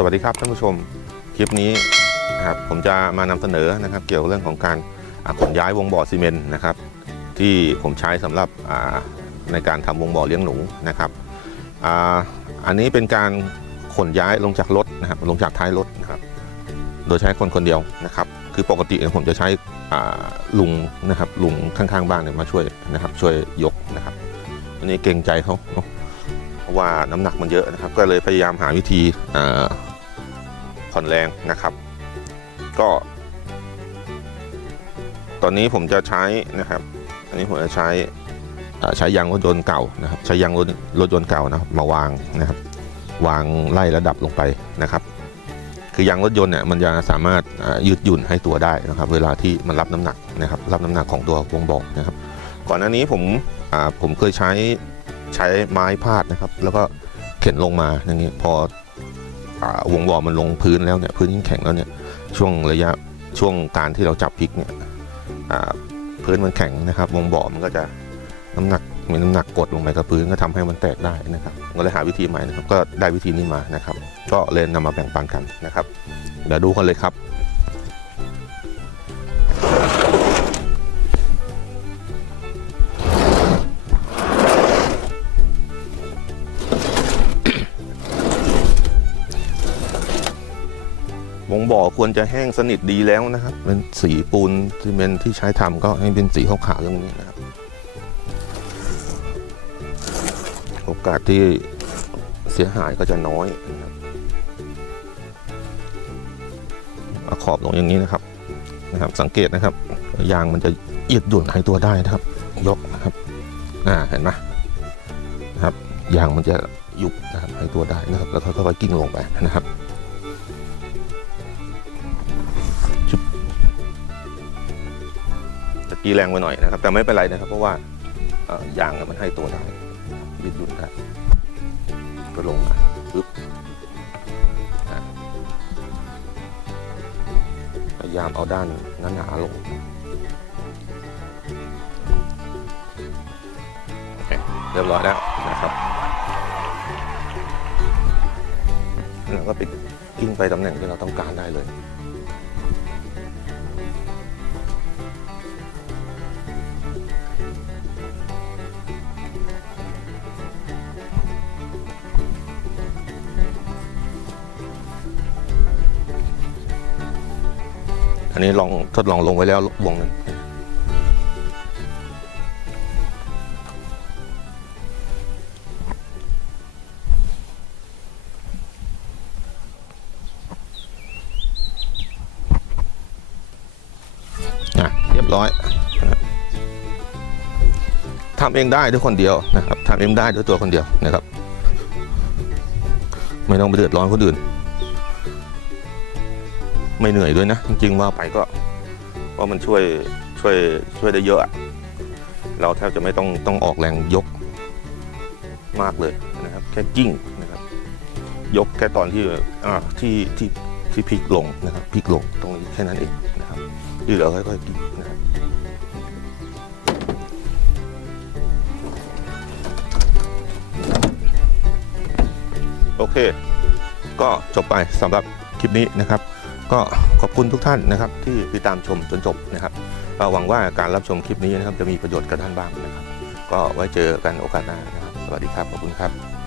สวัสดีครับท่านผู้ชมคลิปนี้นะครับผมจะมานำเสนอนะครับ เกี่ยวกับเรื่องของการขนย้ายวงบ่อซีเมนต์นะครับ ที่ผมใช้สำหรับในการทำวงบ่อเลี้ยงหนูนะครับอ,อันนี้เป็นการขนย้ายลงจากรถนะครับลงจากท้ายรถนะครับ โดยใช้คนคนเดียวนะครับ คือปกติผมจะใช้ลุงนะครับลุงข้างๆบ้านเนี่ยมาช่วยนะครับ ช่วยยกนะครับอันนี้เกรงใจเขาเนอะเพราะว่าน้ำหนักมันเยอะนะครับ ก็เลยพยายามหาวิธีอ่า ผ่อนแรงนะครับ ก็ ตอนนี้ผมจะใช้นะครับ อันนี้ผมจะใช้ใช้ยางรถยนต์เก่านะครับ ใช้ยางรถรถยนต์เก่านะครับมาวางนะครับ วางไล่ระดับลงไปนะครับ คือยางรถยนต์เนี่ยมันจะสามารถยืดหยุ่นให้ตัวได้นะครับ เวลาที่มันรับน้ำหนักนะครับ รับน้ำหนักของตัววงบอกนะครับ ก่อนหน้านี้ผมผมเคยใช้ใช้ไม้พาดนะครับ แล้วก็เข็นลงมาอย่างนี้พอ วงบอมันลงพื้นแล้วเนี่ยพื้นยิ่งแข็งแล้วเนี่ยช่วงระยะช่วงการที่เราจับพลิกเนี่ยพื้นมันแข็งนะครับ วงบ่อมันก็จะน้ำหนักมีน้ำหนักกดลงไปกับพื้นก็ทำให้มันแตกได้นะครับก็เลยหาวิธีใหม่นะครับก็ได้วิธีนี้มานะครับ ก็เลยนำมาแบ่งปันกันนะครับเดี๋ยวดูกันเลยครับ บ่อควรจะแห้งสนิทดีแล้วนะครับ เป็นสีปูนซีเมนที่ใช้ทำก็ให้เป็นสีขาวๆอย่างนี้นะครับ โอกาสที่เสียหายก็จะน้อยนะครับอขอบลงอย่างนี้นะครับนะครับ สังเกตนะครับ ยางมันจะยืดหยุ่นให้ตัวได้นะครับ ยกนะครับอ่าเห็นไหมนะครับยางมันจะยุบนะครับให้ตัวได้นะครับ แล้วค่อยๆกิ้งลงไปนะครับ กีแรงไปหน่อยนะครับ แต่ไม่เป็นไรนะครับ เพราะว่ายางมันให้ตัวได้ยืดหยุ่นได้ก็ลงมาปึ๊บพยายามเอาด้านหนาๆลงโอเคเรียบร้อยแล้วนะครับแล้วก็ไปกิ้งไปตำแหน่งที่เราต้องการได้เลย อันนี้ลองทดลองลงไว้แล้ววงหนึ่งอะเรียบร้อยทำเองได้ด้วยคนเดียวนะครับทำเองได้ด้วยตัวคนเดียวนะครับ ไม่ต้องไปเดือดร้อนคนอื่น ไม่เหนื่อยด้วยนะ จริงๆว่าไปก็ว่ามันช่วยช่วยช่วยได้เยอะ เราแทบจะไม่ต้องต้องออกแรงยกมากเลยนะครับ แค่กิ้งนะครับ ยกแค่ตอนที่อ่าที่ที่ที่พลิกลงนะครับพลิกลงตรงนี้แค่นั้นเองนะครับที่เหลือค่อยๆกิ้งนะครับโอเค ก็จบไปสำหรับคลิปนี้นะครับ ก็ขอบคุณทุกท่านนะครับที่ติดตามชมจนจบนะครับเอ่อหวังว่าการรับชมคลิปนี้นะครับจะมีประโยชน์กับท่านบ้างนะครับ ก็ไว้เจอกันโอกาสหน้านะครับ สวัสดีครับ ขอบคุณครับ